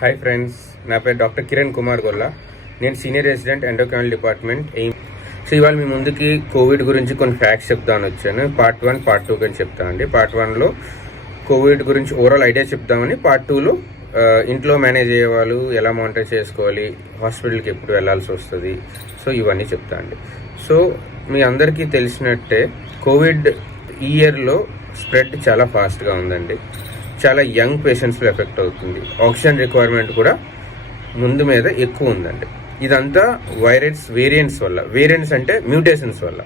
Hi friends, నా పేరు doctor Kiran Kumar Golla. నేను senior resident endocrinal department aim. So ఇవాళ మీ ముందుకి కోవిడ్ గురించి కొన్ని ఫ్యాక్ట్స్ చెప్తాను వచ్చాను. పార్ట్ 1, పార్ట్ 2 అని చెప్తానండి. పార్ట్ 1లో కోవిడ్ గురించి ఓవరాల్ ఐడియా చెప్తామని, పార్ట్ 2లో ఇంట్లో మేనేజ్ అయ్యే వాళ్ళు ఎలా మానిటర్ చేసుకోవాలి, హాస్పిటల్కి ఎప్పుడు వెళ్ళాల్సి వస్తుంది, సో ఇవన్నీ చెప్తా అండి. సో మీ అందరికీ తెలిసినట్టే కోవిడ్ ఈ ఇయర్లో స్ప్రెడ్ చాలా ఫాస్ట్గా ఉందండి. చాలా యంగ్ పేషెంట్స్లో ఎఫెక్ట్ అవుతుంది. ఆక్సిజన్ రిక్వైర్మెంట్ కూడా ముందు మీద ఎక్కువ ఉందండి. ఇదంతా వైరస్ వేరియంట్స్ వల్ల. వేరియంట్స్ అంటే మ్యూటేషన్స్ వల్ల.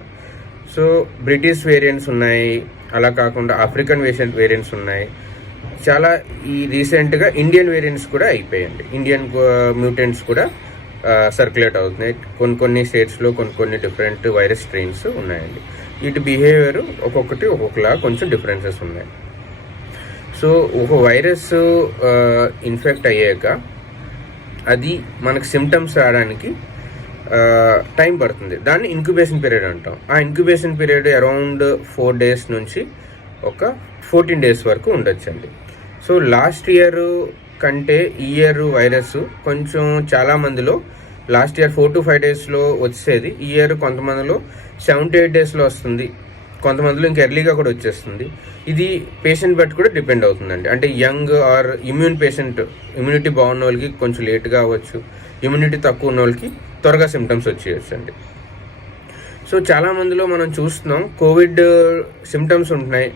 సో బ్రిటిష్ వేరియంట్స్ ఉన్నాయి, అలా కాకుండా ఆఫ్రికన్ వేరియంట్స్ ఉన్నాయి. చాలా ఈ రీసెంట్గా ఇండియన్ వేరియంట్స్ కూడా అయిపోయాయండి. ఇండియన్ మ్యూటెంట్స్ కూడా సర్క్యులేట్ అవుతున్నాయి. కొన్ని స్టేట్స్లో కొన్ని డిఫరెంట్ వైరస్ స్ట్రెయిన్స్ ఉన్నాయండి. వీటి బిహేవియర్ ఒక్కొక్కటి ఒక్కొక్కలా కొంచెం డిఫరెన్సెస్ ఉన్నాయి. సో ఒక వైరస్ ఇన్ఫెక్ట్ అయ్యాక అది మనకు సిమ్టమ్స్ రావడానికి టైం పడుతుంది. దాన్ని ఇంక్యుబేషన్ పీరియడ్ అంటాం. ఆ ఇంక్యుబేషన్ పీరియడ్ అరౌండ్ 4 days నుంచి ఒక 14 days వరకు ఉండొచ్చండి. సో లాస్ట్ ఇయర్ కంటే ఈ ఇయర్ వైరస్ కొంచెం చాలామందిలో లాస్ట్ ఇయర్ 4 to 5 daysలో వచ్చేది. ఈ ఇయర్ కొంతమందిలో 7 to 8 daysలో వస్తుంది, కొంతమందిలో ఇంకా ఎర్లీగా కూడా వచ్చేస్తుంది. ఇది పేషెంట్ బట్టి కూడా డిపెండ్ అవుతుందండి. అంటే యంగ్ ఆర్ ఇమ్యూనిటీ బాగున్న వాళ్ళకి కొంచెం లేట్గా అవ్వచ్చు, ఇమ్యూనిటీ తక్కువ ఉన్న వాళ్ళకి త్వరగా సిమ్టమ్స్ వచ్చేయచ్చు అండి. సో చాలామందిలో మనం చూస్తున్నాం కోవిడ్ సిమ్టమ్స్ ఉంటున్నాయి,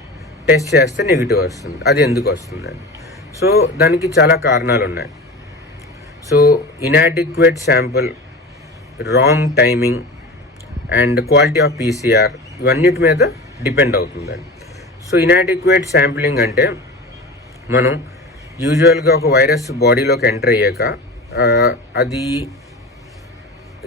టెస్ట్ చేస్తే నెగిటివ్ వస్తుంది. అది ఎందుకు వస్తుందండి? సో దానికి చాలా కారణాలు ఉన్నాయి. So inadequate sample, wrong timing and quality of PCR ఇవన్నిటి మీద డిపెండ్ అవుతుందండి. సో ఇనాడిక్వేట్ శాంప్లింగ్ అంటే మనం యూజువల్గా ఒక వైరస్ బాడీలోకి ఎంటర్ అయ్యాక అది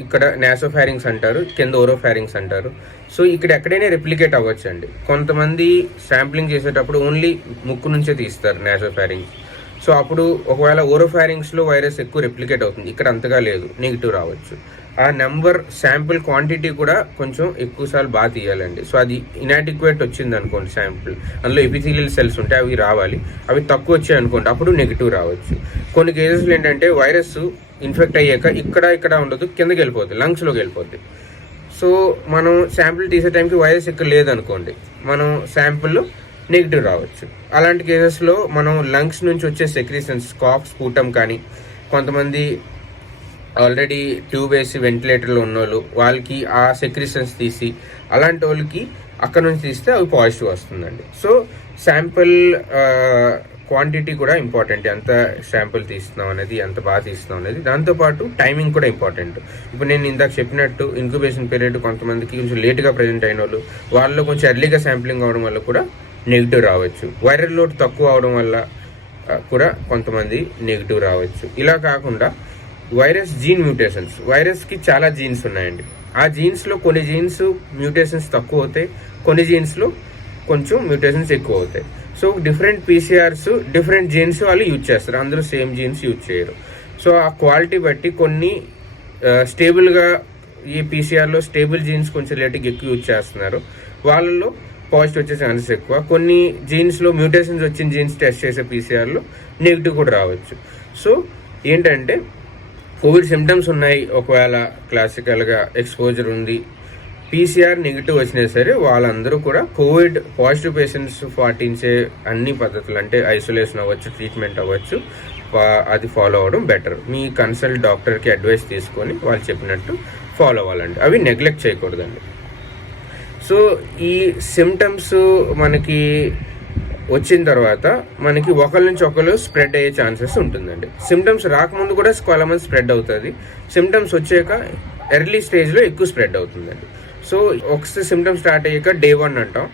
ఇక్కడ నాసోఫారింగ్స్ అంటారు, కింద ఓరోఫారింగ్స్ అంటారు. సో ఇక్కడ ఎక్కడైనా రెప్లికేట్ అవ్వచ్చు అండి. కొంతమంది శాంప్లింగ్ చేసేటప్పుడు ఓన్లీ ముక్కు నుంచే తీస్తారు నాసోఫారింగ్స్. సో అప్పుడు ఒకవేళ ఓరోఫారింగ్స్లో వైరస్ ఎక్కువ రెప్లికేట్ అవుతుంది, ఇక్కడ అంతగా లేదు, నెగిటివ్ రావచ్చు. ఆ నెంబర్ శాంపుల్ క్వాంటిటీ కూడా కొంచెం ఎక్కువసార్లు బాగా తీయాలండి. సో అది ఇనాడిక్వేట్ వచ్చింది అనుకోండి శాంపుల్, అందులో ఎపిథీలియల్ సెల్స్ ఉంటాయి, అవి రావాలి. అవి తక్కువ వచ్చాయి అనుకోండి, అప్పుడు నెగిటివ్ రావచ్చు. కొన్ని కేసెస్లో ఏంటంటే వైరస్ ఇన్ఫెక్ట్ అయ్యాక ఇక్కడ ఉండదు, కిందకి వెళ్ళిపోతుంది, లంగ్స్లోకి వెళ్ళిపోతుంది. సో మనం శాంపుల్ తీసే టైంకి వైరస్ ఇక్కడ లేదనుకోండి, మనం శాంపుల్ నెగిటివ్ రావచ్చు. అలాంటి కేసెస్లో మనం లంగ్స్ నుంచి వచ్చే సెక్రీషన్స్, కాఫ్, స్ఫూటం కానీ, కొంతమంది ఆల్రెడీ ట్యూబ్ వేసి వెంటిలేటర్లో ఉన్నోళ్ళు వాళ్ళకి ఆ సెక్రీషన్స్ తీసి, అలాంటి వాళ్ళకి అక్కడ నుంచి తీస్తే అవి పాజిటివ్ వస్తుందండి. సో శాంపుల్ క్వాంటిటీ కూడా ఇంపార్టెంట్. ఎంత శాంపుల్ తీస్తున్నాం అనేది, ఎంత బాగా తీస్తున్నాం అనేది. దాంతోపాటు టైమింగ్ కూడా ఇంపార్టెంట్. ఇప్పుడు నేను ఇందాక చెప్పినట్టు ఇంక్యుబేషన్ పీరియడ్ కొంతమందికి కొంచెం లేట్గా ప్రజెంట్ అయిన వాళ్ళు కొంచెం ఎర్లీగా శాంప్లింగ్ అవడం వల్ల కూడా నెగిటివ్ రావచ్చు. వైరల్ లోడ్ తక్కువ అవడం వల్ల కూడా కొంతమంది నెగిటివ్ రావచ్చు. ఇలా కాకుండా వైరస్ జీన్ మ్యూటేషన్స్, వైరస్కి చాలా జీన్స్ ఉన్నాయండి. ఆ జీన్స్లో కొన్ని జీన్స్ మ్యూటేషన్స్ తక్కువ అవుతాయి, కొన్ని జీన్స్లో కొంచెం మ్యూటేషన్స్ ఎక్కువ అవుతాయి. So different PCRs different jeans వాళ్ళు యూజ్ చేస్తారు, అందరూ సేమ్ జీన్స్ యూజ్ చేయరు. సో ఆ క్వాలిటీ బట్టి కొన్ని స్టేబుల్గా ఈ PCRలో స్టేబుల్ జీన్స్ కొంచెం లేట్గా ఎక్కువ యూజ్ చేస్తున్నారు, వాళ్ళలో పాజిటివ్ వచ్చే ఛాన్సెస్ ఎక్కువ. కొన్ని జీన్స్లో మ్యూటేషన్స్ వచ్చిన జీన్స్ టెస్ట్ చేసే PCRలో నెగిటివ్ కూడా రావచ్చు. సో ఏంటంటే కోవిడ్ సిమ్టమ్స్ ఉన్నాయి, ఒకవేళ క్లాసికల్గా ఎక్స్పోజర్ ఉంది, PCR నెగిటివ్ వచ్చినా సరే వాళ్ళందరూ కూడా కోవిడ్ పాజిటివ్ పేషెంట్స్ పాటించే అన్ని పద్ధతులు, అంటే ఐసోలేషన్ అవ్వచ్చు, ట్రీట్మెంట్ అవ్వచ్చు, అది ఫాలో అవ్వడం బెటర్. మీ కన్సల్ట్ డాక్టర్కి అడ్వైస్ తీసుకొని వాళ్ళు చెప్పినట్టు ఫాలో అవ్వాలండి, అవి నెగ్లెక్ట్ చేయకూడదండి. సో ఈ సిమ్టమ్స్ మనకి వచ్చిన తర్వాత మనకి ఒకరి నుంచి ఒకరు స్ప్రెడ్ అయ్యే ఛాన్సెస్ ఉంటుందండి. సిమ్టమ్స్ రాకముందు కూడా చాలా మంది స్ప్రెడ్ అవుతుంది, సిమ్టమ్స్ వచ్చాక ఎర్లీ స్టేజ్లో ఎక్కువ స్ప్రెడ్ అవుతుందండి. సో ఒకసారి సిమ్టమ్స్ స్టార్ట్ అయ్యాక Day 1 అంటాం.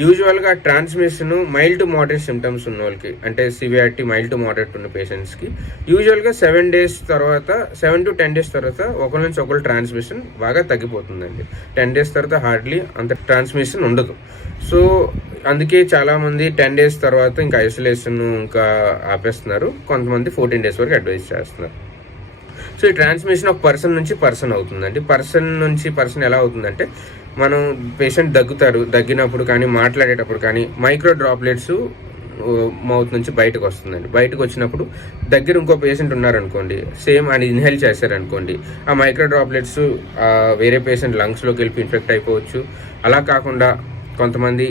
యూజువల్గా transmission mild to moderate symptoms ఉన్న వాళ్ళకి, అంటే సివియారిటీ మైల్డ్ టు మోడరేట్ ఉన్న పేషెంట్స్కి యూజువల్గా 7 days తర్వాత, 7 to 10 days తర్వాత ఒకరి నుంచి ఒకరు ట్రాన్స్మిషన్ బాగా తగ్గిపోతుందండి. 10 days తర్వాత హార్డ్లీ అంత ట్రాన్స్మిషన్ ఉండదు. సో అందుకే చాలామంది 10 days తర్వాత ఇంకా ఐసోలేషన్ ఇంకా ఆపేస్తున్నారు, కొంతమంది 14 days వరకు అడ్వైస్ చేస్తున్నారు. సో ఈ ట్రాన్స్మిషన్ ఒక పర్సన్ నుంచి పర్సన్ అవుతుందండి. పర్సన్ నుంచి పర్సన్ ఎలా అవుతుందంటే, మనం పేషెంట్ దగ్గినప్పుడు కానీ, మాట్లాడేటప్పుడు కానీ మైక్రో డ్రాప్లెట్స్ మౌత్ నుంచి బయటకు వస్తుందండి. బయటకు వచ్చినప్పుడు దగ్గర ఇంకో పేషెంట్ ఉన్నారనుకోండి, సేమ్ అని ఇన్హేల్ చేశారనుకోండి, ఆ మైక్రో డ్రాప్లెట్స్ వేరే పేషెంట్ లంగ్స్లోకి వెళ్ళి ఇన్ఫెక్ట్ అయిపోవచ్చు. అలా కాకుండా కొంతమంది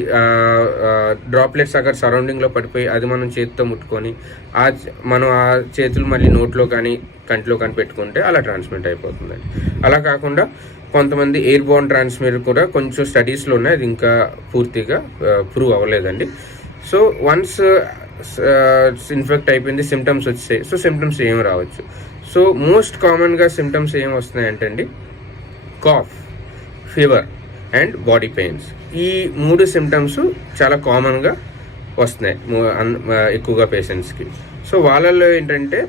డ్రాప్లెట్స్ అక్కడ సరౌండింగ్లో పడిపోయి అది మనం చేతితో ముట్టుకొని మనం ఆ చేతులు మళ్ళీ నోట్లో కానీ కంట్లో కానీ పెట్టుకుంటే అలా ట్రాన్స్మిట్ అయిపోతుందండి. అలా కాకుండా కొంతమంది ఎయిర్ బోర్న్ ట్రాన్స్మిట్ కూడా కొంచెం స్టడీస్లో ఉన్నాయి, అది ఇంకా పూర్తిగా ప్రూవ్ అవ్వలేదండి. సో వన్స్ ఇన్ఫెక్ట్ అయిపోయింది, సిమ్టమ్స్ వచ్చాయి. సో సిమ్టమ్స్ ఏం రావచ్చు. సో మోస్ట్ కామన్గా సిమ్టమ్స్ ఏం వస్తున్నాయంటే అండి, cough, fever and body pains. ఈ 3 సిమ్టమ్స్ చాలా కామన్గా వస్తున్నాయి ఎక్కువగా పేషెంట్స్కి. సో వాళ్ళల్లో ఏంటంటే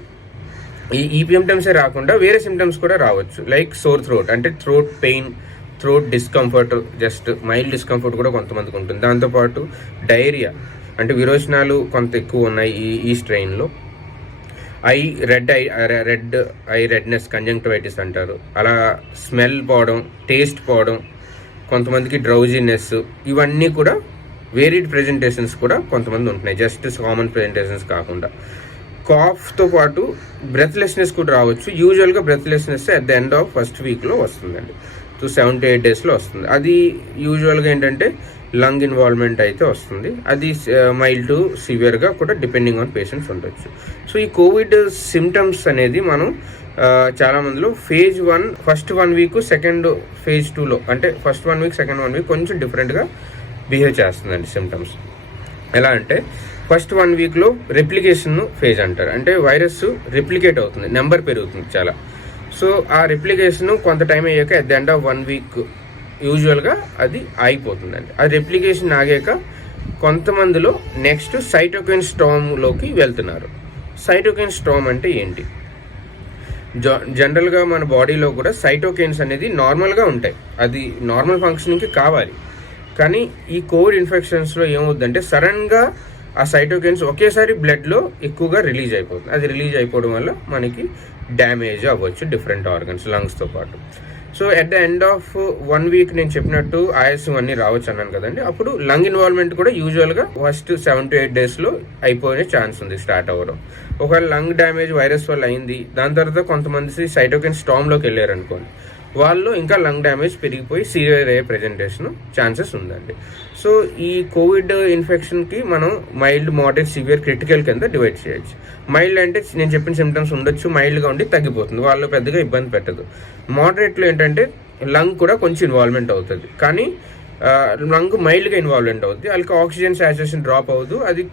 ఈ సిమ్టమ్సే రాకుండా వేరే సిమ్టమ్స్ కూడా రావచ్చు. లైక్ సోర్ థ్రోట్, అంటే throat pain, throat discomfort, just mild discomfort కూడా కొంతమందికి ఉంటుంది. దాంతోపాటు డయేరియా, అంటే విరోచనాలు కొంత ఎక్కువ ఉన్నాయి ఈ స్ట్రెయిన్లో. రెడ్ ఐ రెడ్నెస్, కంజంక్టివైటిస్ అంటారు. అలా స్మెల్ పోవడం, టేస్ట్ పోవడం, కొంతమందికి డ్రౌజీనెస్, ఇవన్నీ కూడా వేరీడ్ ప్రెజెంటేషన్స్ కూడా కొంతమంది ఉంటున్నాయి, జస్ట్ కామన్ ప్రెజెంటేషన్స్ కాకుండా. కాఫ్తో పాటు బ్రెత్లెస్నెస్ కూడా రావచ్చు. యూజువల్గా breathlessness at the end of first వీక్లో వస్తుందండి. 7 to 8 డేస్లో వస్తుంది. అది యూజువల్గా ఏంటంటే లంగ్ ఇన్వాల్వ్మెంట్ అయితే వస్తుంది. అది మైల్డ్ టు సివియర్గా కూడా డిపెండింగ్ ఆన్ పేషెంట్స్ ఉండొచ్చు. సో ఈ కోవిడ్ సిమ్టమ్స్ అనేది మనం చాలా మందిలో phase 1 first 1 week, second phase 2లో, అంటే ఫస్ట్ 1 వీక్ సెకండ్ 1 వీక్ కొంచెం డిఫరెంట్గా బిహేవ్ చేస్తుందండి సిమ్టమ్స్. ఎలా అంటే ఫస్ట్ 1 వీక్లో రెప్లికేషన్ ఫేజ్ అంటారు. అంటే వైరస్ రెప్లికేట్ అవుతుంది, నెంబర్ పెరుగుతుంది చాలా. సో ఆ రెప్లికేషన్ కొంత టైం అయ్యాక at the end of 1 week యూజువల్గా అది ఆగిపోతుందండి. ఆ రెప్లికేషన్ ఆగాక కొంతమందిలో నెక్స్ట్ సైటోకైన్ స్టామ్లోకి వెళ్తున్నారు. సైటోకైన్ స్టామ్ అంటే ఏంటి? జనరల్గా మన బాడీలో కూడా సైటోకైన్స్ అనేది నార్మల్గా ఉంటాయి, అది నార్మల్ ఫంక్షనింగ్కి కావాలి. కానీ ఈ కోవిడ్ ఇన్ఫెక్షన్స్లో ఏమవుతుందంటే సడన్గా ఆ సైటోకైన్స్ ఒకేసారి బ్లడ్లో ఎక్కువగా రిలీజ్ అయిపోతుంది. అది రిలీజ్ అయిపోవడం వల్ల మనకి డ్యామేజ్ అవ్వచ్చు డిఫరెంట్ ఆర్గన్స్, లంగ్స్తో పాటు. So at the end of 1 week నేను చెప్పినట్టు ఆయాసం అన్నీ రావచ్చు అన్నాను కదండి. అప్పుడు లంగ్ ఇన్వాల్వ్మెంట్ కూడా యూజువల్గా ఫస్ట్ 7 to 8 డేస్లో అయిపోయే ఛాన్స్ ఉంది స్టార్ట్ అవ్వడం. ఒకవేళ లంగ్ డ్యామేజ్ వైరస్ వల్ల అయింది, దాని తర్వాత కొంతమంది సైటోకైన్ స్టామ్లోకి వెళ్ళారు అనుకోండి, వాళ్ళు ఇంకా లంగ్ డ్యామేజ్ పెరిగిపోయి సివియర్ అయ్యే ప్రెజెంటేషన్ ఛాన్సెస్ ఉందండి. సో ఈ కోవిడ్ ఇన్ఫెక్షన్కి మనం మైల్డ్, మోడరేట్, సివియర్, క్రిటికల్ కింద డివైడ్ చేయొచ్చు. మైల్డ్ అంటే నేను చెప్పిన సిమ్టమ్స్ ఉండొచ్చు, మైల్డ్గా ఉండి తగ్గిపోతుంది, వాళ్ళు పెద్దగా ఇబ్బంది పెట్టదు. మోడరేట్లో ఏంటంటే లంగ్ కూడా కొంచెం ఇన్వాల్వ్మెంట్ అవుతుంది, కానీ లంగ్ మైల్డ్గా ఇన్వాల్వ్మెంట్ అవుతుంది. వాళ్ళకి ఆక్సిజన్ సాచురేషన్ డ్రాప్ అవ్వదు, అది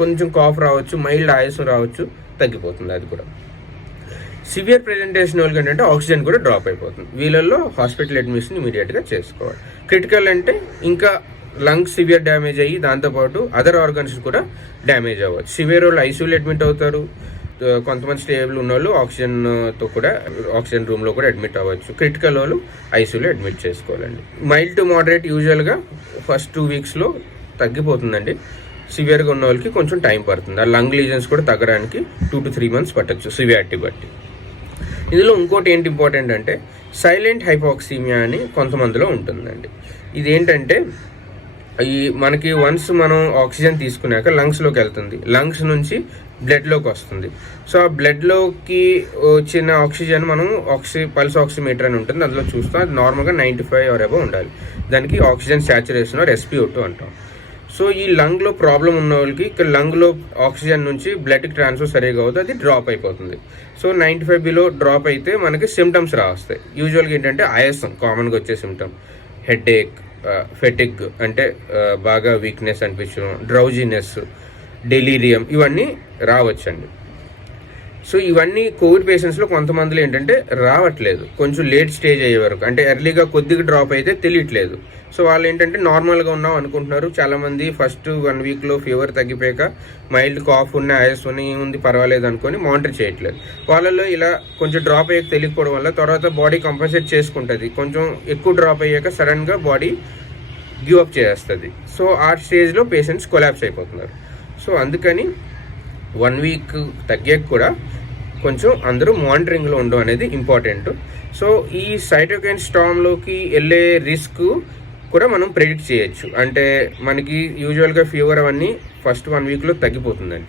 కొంచెం కాఫ్ రావచ్చు, మైల్డ్ ఆయాసం రావచ్చు, తగ్గిపోతుంది అది కూడా. సివియర్ ప్రెజెంటేషన్ వాళ్ళకి ఏంటంటే ఆక్సిజన్ కూడా డ్రాప్ అయిపోతుంది. వీళ్ళల్లో హాస్పిటల్ అడ్మిషన్ ఇమీడియట్గా చేసుకోవాలి. క్రిటికల్ అంటే ఇంకా లంగ్స్ సివియర్ డ్యామేజ్ అయ్యి దాంతోపాటు అదర్ ఆర్గన్స్ కూడా డ్యామేజ్ అవ్వచ్చు. సివియర్ వాళ్ళు ఐసీయూలో అడ్మిట్ అవుతారు, కొంతమంది స్టేబుల్ ఉన్న వాళ్ళు ఆక్సిజన్తో కూడా ఆక్సిజన్ రూమ్లో కూడా అడ్మిట్ అవ్వచ్చు. క్రిటికల్ వాళ్ళు ఐసీయూలో అడ్మిట్ చేసుకోవాలండి. మైల్డ్ టు మోడరేట్ యూజువల్గా ఫస్ట్ 2 వీక్స్లో తగ్గిపోతుందండి. సివియర్గా ఉన్న వాళ్ళకి కొంచెం టైం పడుతుంది. ఆ లంగ్ లీజన్స్ కూడా తగ్గడానికి 2 to 3 months పట్టచ్చు సివియారిటీ బట్టి. ఇందులో ఇంకోటి ఏంటి ఇంపార్టెంట్ అంటే సైలెంట్ హైపాక్సీమియా అని కొంతమందిలో ఉంటుందండి. ఇదేంటంటే మనకి వన్స్ మనం ఆక్సిజన్ తీసుకున్నాక లంగ్స్లోకి వెళ్తుంది, లంగ్స్ నుంచి బ్లడ్లోకి వస్తుంది. సో ఆ బ్లడ్లోకి వచ్చిన ఆక్సిజన్ మనం పల్స్ ఆక్సిమీటర్ అని ఉంటుంది, అందులో చూస్తాం. అది నార్మల్గా 95 or above ఉండాలి. దానికి ఆక్సిజన్ సాచురేషన్ ఆర్ SpO2 అంటాం. సో ఈ లంగ్లో ప్రాబ్లం ఉన్న వాళ్ళకి ఇక్కడ లంగ్లో ఆక్సిజన్ నుంచి బ్లడ్కి ట్రాన్స్ఫర్ సరిగా అవుతుంది, అది డ్రాప్ అయిపోతుంది. సో 95 బిలో డ్రాప్ అయితే మనకి సిమ్టమ్స్ రాస్తాయి. యూజువల్గా ఏంటంటే ఆయాసం కామన్గా వచ్చే సిమ్టమ్, హెడేక్, ఫెటిగ్ అంటే బాగా వీక్నెస్ అనిపించడం, డ్రౌజీనెస్, డెలీరియం, ఇవన్నీ రావచ్చండి. సో ఇవన్నీ కోవిడ్ పేషెంట్స్లో కొంతమందిలో ఏంటంటే రావట్లేదు, కొంచెం లేట్ స్టేజ్ అయ్యే వరకు, అంటే ఎర్లీగా కొద్దిగా డ్రాప్ అయితే తెలియట్లేదు. సో వాళ్ళు ఏంటంటే నార్మల్గా ఉన్నాం అనుకుంటున్నారు. చాలామంది ఫస్ట్ 1 వీక్లో ఫీవర్ తగ్గిపోయాక మైల్డ్ కాఫ్ ఉన్న, ఆయాసం ఉన్న, ఏముంది పర్వాలేదు అనుకొని మానిటర్ చేయట్లేదు. వాళ్ళలో ఇలా కొంచెం డ్రాప్ అయ్యాక తెలియకపోవడం వల్ల తర్వాత బాడీ కంపన్సేట్ చేసుకుంటుంది. కొంచెం ఎక్కువ డ్రాప్ అయ్యాక సడన్గా బాడీ గివ్ అప్ చేస్తుంది. సో ఆ స్టేజ్లో పేషెంట్స్ కొలాప్స్ అయిపోతున్నారు. సో అందుకని 1 వీక్ తగ్గాక కూడా కొంచెం అందరూ మానిటరింగ్లో ఉండడం అనేది ఇంపార్టెంట్. సో ఈ సైటోకైన్ స్టామ్లోకి వెళ్ళే రిస్క్ కూడా మనం ప్రెడిక్ట్ చేయొచ్చు. అంటే మనకి యూజువల్గా ఫీవర్ అవన్నీ ఫస్ట్ 1 వీక్లో తగ్గిపోతుందండి.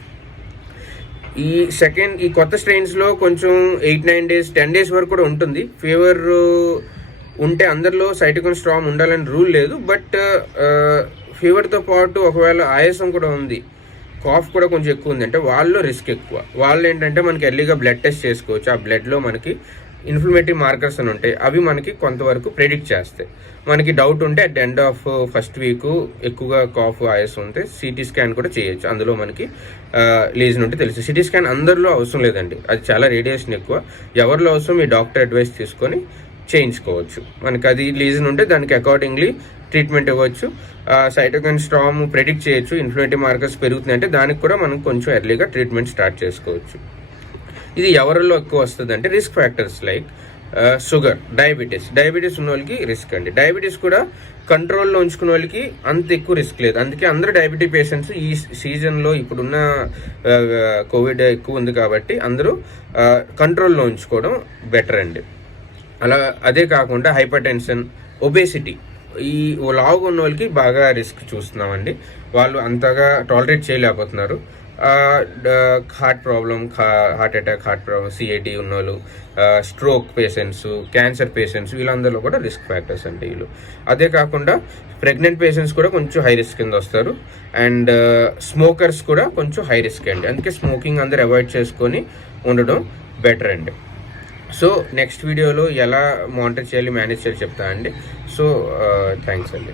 ఈ కొత్త స్ట్రెయిన్స్లో కొంచెం 8-9 డేస్ 10 డేస్ వరకు కూడా ఉంటుంది. ఫీవర్ ఉంటే అందరిలో సైటోకిన్ స్టార్మ్ ఉండాలని రూల్ లేదు. బట్ ఫీవర్తో పాటు ఒకవేళ ఆయాసం కూడా ఉంది, కాఫ్ కూడా కొంచెం ఎక్కువ ఉంది అంటే వాళ్ళలో రిస్క్ ఎక్కువ. వాళ్ళు ఏంటంటే మనకి ఎర్లీగా బ్లడ్ టెస్ట్ చేసుకోవచ్చు. ఆ బ్లడ్లో మనకి ఇన్ఫ్లమేటరీ మార్కర్స్ అని ఉంటాయి, అవి మనకి కొంతవరకు ప్రెడిక్ట్ చేస్తాయి. మనకి డౌట్ ఉంటే at end of first week ఎక్కువగా కాఫ్ ఆయాసం ఉంటే సిటీ స్కాన్ కూడా చేయొచ్చు. అందులో మనకి లీజన్ ఉంటే తెలుసు. సిటీ స్కాన్ అందరిలో అవసరం లేదండి, అది చాలా రేడియేషన్ ఎక్కువ. ఎవరిలో అవసరం మీ డాక్టర్ అడ్వైస్ తీసుకొని చేయించుకోవచ్చు. మనకి అది లీజన్ ఉంటే దానికి అకార్డింగ్లీ ట్రీట్మెంట్ ఇవ్వచ్చు. సైటోకిన్ స్టార్మ్ ప్రెడిక్ట్ చేయొచ్చు. ఇన్ఫ్లమేటరీ మార్కర్స్ పెరుగుతున్నాయంటే దానికి కూడా మనం కొంచెం ఎర్లీగా ట్రీట్మెంట్ స్టార్ట్ చేసుకోవచ్చు. ఇది ఎవరిలో ఎక్కువ వస్తుంది అంటే risk factors like sugar, diabetes ఉన్న వాళ్ళకి రిస్క్ అండి. డయాబెటీస్ కూడా కంట్రోల్లో ఉంచుకున్న వాళ్ళకి అంత ఎక్కువ రిస్క్ లేదు. అందుకే అందరూ డయాబెటీ పేషెంట్స్ ఈ సీజన్లో ఇప్పుడున్న కోవిడ్ ఎక్కువ ఉంది కాబట్టి అందరూ కంట్రోల్లో ఉంచుకోవడం బెటర్ అండి. అదే కాకుండా హైపర్ టెన్షన్, ఒబేసిటీ, ఈ లావుగా ఉన్న వాళ్ళకి బాగా రిస్క్ చూస్తున్నామండి. వాళ్ళు అంతగా టాలరేట్ చేయలేకపోతున్నారు. Heart problem, heart attack, CIT ఉన్నోళ్ళు, స్ట్రోక్ పేషెంట్స్, క్యాన్సర్ పేషెంట్స్, వీళ్ళందరిలో కూడా రిస్క్ ఫ్యాక్టర్స్ అంటే వీళ్ళు. అదే కాకుండా ప్రెగ్నెంట్ పేషెంట్స్ కూడా కొంచెం హై రిస్క్ కింద వస్తారు. అండ్ స్మోకర్స్ కూడా కొంచెం హై రిస్క్ అండి. అందుకే స్మోకింగ్ అందరు అవాయిడ్ చేసుకొని ఉండడం బెటర్ అండి. సో నెక్స్ట్ వీడియోలో ఎలా మానిటర్ చేయాలి, మేనేజ్ చేయాలి చెప్తా అండి. సో థ్యాంక్స్ అండి.